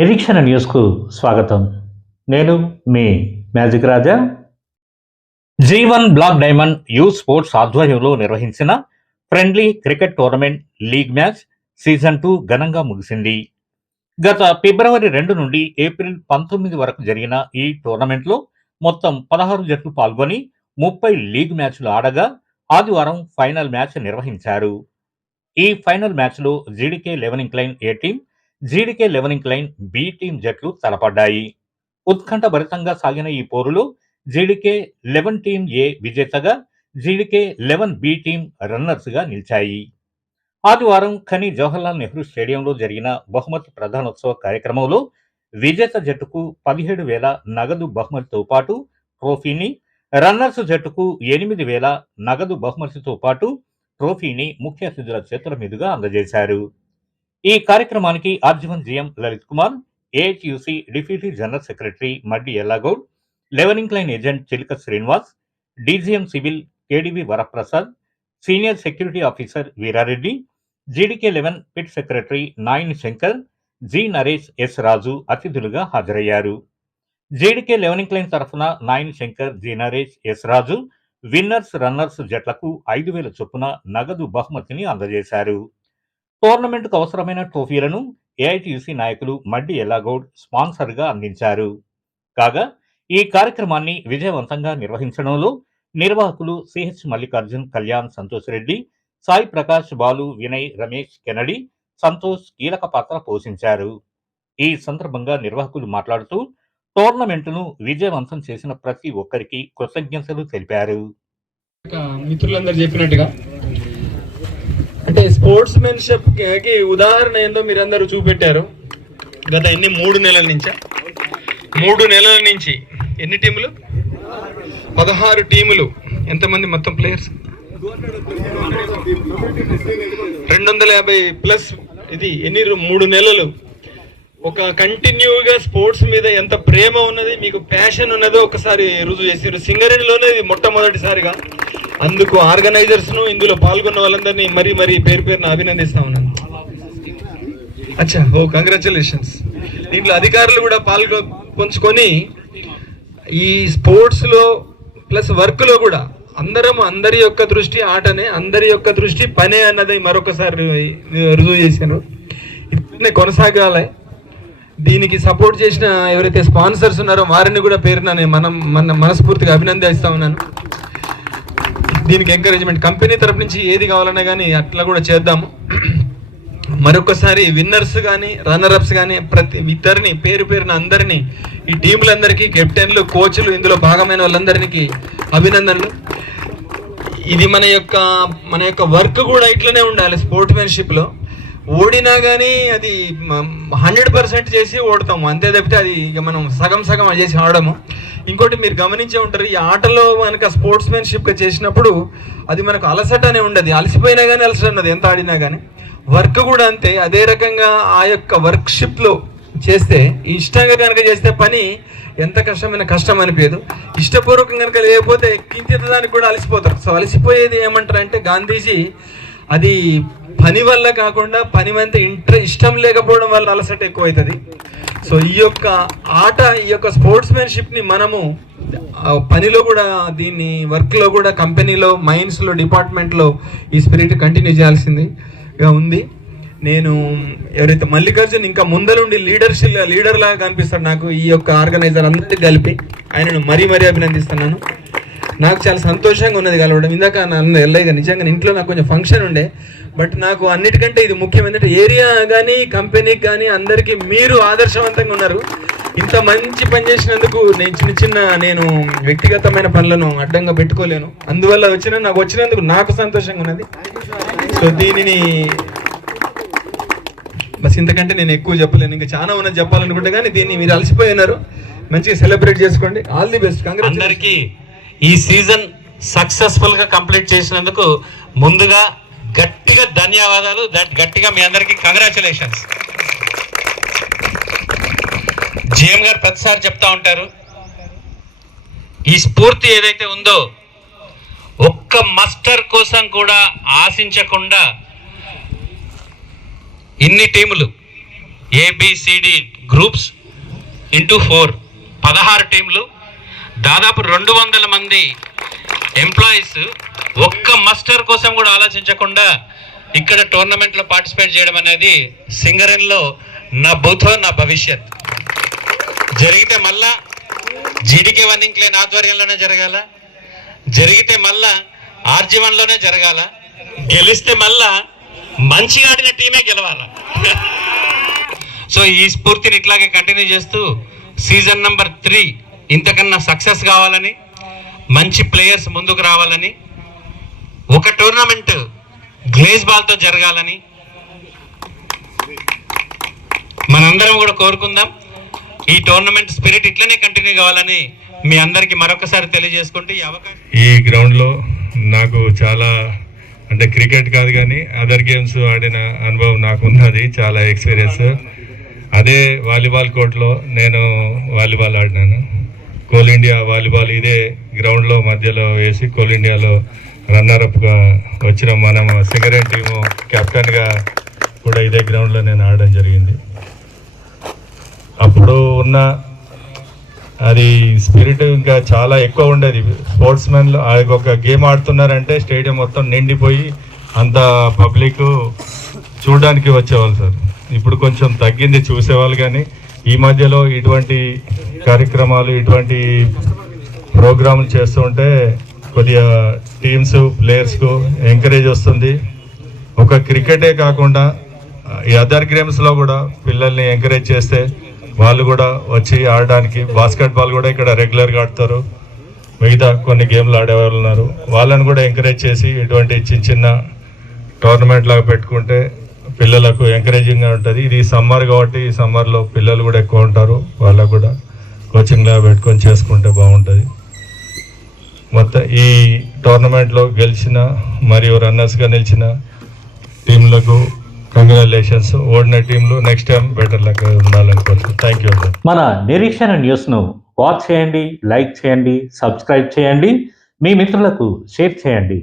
నిరీక్షణ న్యూస్కు స్వాగతం. నేను మీ magic Raja. G1 black diamond youth sports ఆధ్వర్యంలో నిర్వహించిన friendly cricket tournament league match season 2 ఘనంగా ముగిసింది. గత ఫిబ్రవరి 2 నుండి ఏప్రిల్ 19 వరకు జరిగిన ఈ టోర్నమెంట్లో మొత్తం 16 జట్లు పాల్గొని 30 లీగ్ మ్యాచ్లు ఆడగా ఆదివారం ఫైనల్ మ్యాచ్ నిర్వహించారు. ఈ ఫైనల్ మ్యాచ్లో GDK 11 incline A team, GDK 11 incline B team జట్లు తలపడ్డాయి. ఉత్కంఠభరితంగా సాగిన ఈ పోరులో జీడీకే 11 టీం ఏ విజేతగా, జీడీకే 11 బి టీం రన్నర్స్గా నిలిచాయి. ఆదివారం ఖని జవహర్లాల్ నెహ్రూ స్టేడియంలో జరిగిన బహుమతి ప్రధానోత్సవ కార్యక్రమంలో విజేత జట్టుకు 17,000 నగదు బహుమతితో పాటు ట్రోఫీని, రన్నర్స్ జట్టుకు 8,000 నగదు బహుమతితో పాటు ట్రోఫీని ముఖ్య అతిథుల చేతుల మీదుగా అందజేశారు. ఈ కార్యక్రమానికి RG one GM Lalit Kumar, AHUC deputy general secretary Maddi Ellagoud, 11 incline agent Chiluka Srinivas, DGM civil KDV Varaprasad, senior security officer Veerareddy, GDK 11 pit secretary Nayani Shankar, G Naresh, S Raju అతిథులుగా హాజరయ్యారు. జీడీకే 11 ఇంక్లైన్ తరఫున Nayani Shankar, G Naresh, S Raju winners, runners జట్లకు 5,000 చొప్పున నగదు బహుమతిని అందజేశారు. టోర్నమెంట్కు అవసరమైన ట్రోఫీలను ఏఐటీయూసీ నాయకులు మడ్డి ఎల్లాగౌడ్ స్పాన్సర్గా అందించారు. కాగా ఈ కార్యక్రమాన్ని విజయవంతంగా నిర్వహించడంలో నిర్వాహకులు సిహెచ్ మల్లికార్జున్, కళ్యాణ్, సంతోష్ రెడ్డి, సాయి ప్రకాష్, బాలు, వినయ్, రమేష్, కెనడి, సంతోష్ కీలక పాత్ర పోషించారు. ఈ సందర్భంగా నిర్వాహకులు మాట్లాడుతూ టోర్నమెంటును విజయవంతం చేసిన ప్రతి ఒక్కరికి కృతజ్ఞతలు తెలిపారు. మిత్రులందరూ చెప్పినట్టుగా అంటే స్పోర్ట్స్ మెన్షిప్ కి ఉదాహరణ ఏందో మీరందరూ చూపెట్టారు. గత 3 నెలల నుంచా 3 నెలల నుంచి ఎన్ని టీములు? 16 టీములు. ఎంతమంది మొత్తం ప్లేయర్స్? 250 ప్లస్. ఇది ఎన్ని 3 నెలలు ఒక కంటిన్యూగా స్పోర్ట్స్ మీద ఎంత ప్రేమ ఉన్నది, మీకు ప్యాషన్ ఉన్నదో ఒకసారి రుజువు చేసారు. సింగరేణిలోనే ఇది మొట్టమొదటిసారిగా. అందుకు ఆర్గనైజర్స్ ను, ఇందులో పాల్గొన్న వాళ్ళందరినీ మరీ పేరు పేరున అభినందిస్తా ఉన్నాను. అచ్చా, కంగ్రాచులేషన్స్. దీంట్లో అధికారులు కూడా పంచుకొని ఈ స్పోర్ట్స్ లో ప్లస్ వర్క్ లో కూడా అందరి యొక్క దృష్టి ఆటనే, అందరి యొక్క దృష్టి పనే అన్నది మరొకసారి రుజువు చేశాను. ఇట్లనే కొనసాగాలి. దీనికి సపోర్ట్ చేసిన ఎవరైతే స్పాన్సర్స్ ఉన్నారో వారిని కూడా పేరున మనస్ఫూర్తిగా అభినందిస్తా ఉన్నాను. దీనికి ఎంకరేజ్మెంట్ కంపెనీ తరపు నుంచి ఏది కావాలన్నా కానీ అట్లా కూడా చేద్దాము. మరొకసారి విన్నర్స్ కానీ రన్నర్అప్స్ కానీ ప్రతి ఇద్దరిని పేరున అందరినీ, ఈ టీములందరికీ, కెప్టెన్లు, కోచ్లు, ఇందులో భాగమైన వాళ్ళందరికీ అభినందనలు. ఇది మన యొక్క వర్క్ కూడా ఇట్లనే ఉండాలి. స్పోర్ట్స్మెన్షిప్ లో ఓడినా కానీ అది 100% చేసి ఓడతాము, అంతే తప్పితే అది ఇక మనం సగం చేసి ఆడము. ఇంకోటి మీరు గమనించే ఉంటారు, ఈ ఆటలో మనకు స్పోర్ట్స్మెన్షిప్గా చేసినప్పుడు అది మనకు అలసటనే ఉండదు. అలసిపోయినా కానీ అలసట ఉన్నది ఎంత ఆడినా కానీ. వర్క్ కూడా అంతే. అదే రకంగా ఆ యొక్క వర్క్షిప్లో చేస్తే, ఇష్టంగా కనుక చేస్తే పని ఎంత కష్టమైన కష్టం అనిపించదు. ఇష్టపూర్వకం కనుక లేకపోతే కించిత దానికి కూడా అలసిపోతారు. సో అలసిపోయేది ఏమంటారంటే గాంధీజీ, అది పని వల్ల కాకుండా పని మీద ఇష్టం లేకపోవడం వల్ల అలసట ఎక్కువ అవుతుంది. సో ఈ యొక్క ఆట, ఈ యొక్క స్పోర్ట్స్మెన్షిప్ ని మనము పనిలో కూడా, దీన్ని వర్క్ లో కూడా, కంపెనీలో, మైన్స్ లో, డిపార్ట్మెంట్ లో ఈ స్పిరిట్ కంటిన్యూ చేయాల్సిందిగా ఉంది. నేను ఎవరైతే మల్లికార్జున్ ఇంకా ముందరుండి లీడర్ లాగా కనిపిస్తాడు నాకు, ఈ యొక్క ఆర్గనైజర్ అందరికీ కలిపి ఆయనను మరీ అభినందిస్తున్నాను. నాకు చాలా సంతోషంగా ఉన్నది కలవడం. ఇందాక ఎల్లయ్య నిజంగా ఇంట్లో నాకు కొంచెం ఫంక్షన్ ఉండే, బట్ నాకు అన్నిటికంటే ఇది ముఖ్యం. ఏంటంటే ఏరియా కానీ కంపెనీకి కానీ అందరికీ మీరు ఆదర్శవంతంగా ఉన్నారు. ఇంత మంచి పని చేసినందుకు నేను వ్యక్తిగతమైన పనులను అడ్డంగా పెట్టుకోలేను. అందువల్ల వచ్చినందుకు నాకు సంతోషంగా ఉన్నది. సో దీనిని బస్ ఇంతకంటే నేను ఎక్కువ చెప్పలేను. ఇంకా చాలా ఉన్నది చెప్పాలనుకుంటే, కానీ దీన్ని మీరు అలసిపోయినారు. మంచిగా సెలబ్రేట్ చేసుకోండి. All the best. అందరికీ ఈ సీజన్ సక్సెస్ఫుల్ గా కంప్లీట్ చేసినందుకు ముందుగా గట్టిగా ధన్యవాదాలు. గట్టిగా మీ అందరికీ కంగ్రాచులేషన్స్. జిఎం గారు ప్రతిసారి చెప్తా ఉంటారు, ఈ స్ఫూర్తి ఏదైతే ఉందో ఒక్క మాస్టర్ కోసం కూడా ఆశించకుండా ఇన్ని టీములు ఏబిసిడి గ్రూప్స్ ఇంటూ 4 16 టీంలు, దాదాపు 200 మంది ఎంప్లాయీస్ ఒక్క మస్టర్ కోసం కూడా ఆలోచించకుండా ఇక్కడ టోర్నమెంట్లో పార్టిసిపేట్ చేయడం అనేది సింగరేణిలో నా భూతో నా భవిష్యత్. జరిగితే మళ్ళా జీడీకే వన్నింగ్ క్లేన్ ఆధ్వర్యంలోనే జరగాల, జరిగితే మళ్ళా ఆర్జీవన్లోనే జరగాల, గెలిస్తే మళ్ళా మంచిగా ఆడిన టీమే గెలవాల. సో ఈ స్ఫూర్తిని ఇట్లాగే కంటిన్యూ చేస్తూ సీజన్ నెంబర్ 3 ఇంతకన్నా సక్సెస్ కావాలని, మంచి ప్లేయర్స్ ముందుకు రావాలని, ఒక టోర్నమెంట్ గ్లేజ్ బాల్తో జరగాలని మనందరం కూడా కోరుకుందాం. ఈ టోర్నమెంట్ స్పిరిట్ ఇట్లనే కంటిన్యూ కావాలని మీ అందరికీ మరొకసారి తెలియజేసుకుంటూ ఈ అవకాశం. ఈ గ్రౌండ్లో నాకు చాలా అంటే క్రికెట్ కాదు కానీ అదర్ గేమ్స్ ఆడిన అనుభవం నాకు ఉన్నది, చాలా ఎక్స్పీరియన్స్. అదే వాలీబాల్ కోర్ట్లో నేను వాలీబాల్ ఆడినాను. కోల్ ఇండియా వాలీబాల్ ఇదే గ్రౌండ్లో మధ్యలో వేసి కోల్ ఇండియాలో రన్నర్అప్గా వచ్చిన మనం సింగరేణి టీము కెప్టెన్గా కూడా ఇదే గ్రౌండ్లో నేను ఆడడం జరిగింది. అప్పుడు ఉన్న అది స్పిరిట్ ఇంకా చాలా ఎక్కువ ఉండేది. స్పోర్ట్స్ మెన్లో ఒక గేమ్ ఆడుతున్నారంటే స్టేడియం మొత్తం నిండిపోయి అంత పబ్లిక్ చూడడానికి వచ్చేవాళ్ళు సార్. ఇప్పుడు కొంచెం తగ్గింది చూసేవాళ్ళు, కానీ ఈ మధ్యలో ఇటువంటి కార్యక్రమాలు ఇటువంటి ప్రోగ్రాములు చేస్తుంటే కొద్దిగా టీమ్స్ ప్లేయర్స్కు ఎంకరేజ్ వస్తుంది. ఒక క్రికెటే కాకుండా ఈ అదర్ గేమ్స్లో కూడా పిల్లల్ని ఎంకరేజ్ చేస్తే వాళ్ళు కూడా వచ్చి ఆడడానికి, బాస్కెట్బాల్ కూడా ఇక్కడ రెగ్యులర్గా ఆడతారు, మిగతా కొన్ని గేమ్లు ఆడేవాళ్ళు ఉన్నారు, వాళ్ళని కూడా ఎంకరేజ్ చేసి ఇటువంటి చిన్న చిన్న టోర్నమెంట్ లాగా పెట్టుకుంటే పిల్లలకు ఎంకరేజింగ్గా ఉంటుంది. ఇది సమ్మర్ కాబట్టి ఈ సమ్మర్లో పిల్లలు కూడా ఎక్కువ ఉంటారు, వాళ్ళకు కూడా కోచింగ్ లాగా పెట్టుకొని చేసుకుంటే బాగుంటుంది. మొత్తం ఈ టోర్నమెంట్లో గెలిచిన మరియు రన్నర్స్గా నిలిచిన టీంలకు కంగ్రాచులేషన్స్. ఓడిన టీంలు నెక్స్ట్ టైం బెటర్ లక్ ఉండాలని కోరుతున్నాను. Thank you. మన నిరీక్షణ న్యూస్ను వాచ్ చేయండి, లైక్ చేయండి, సబ్స్క్రైబ్ చేయండి, మీ మిత్రులకు షేర్ చేయండి.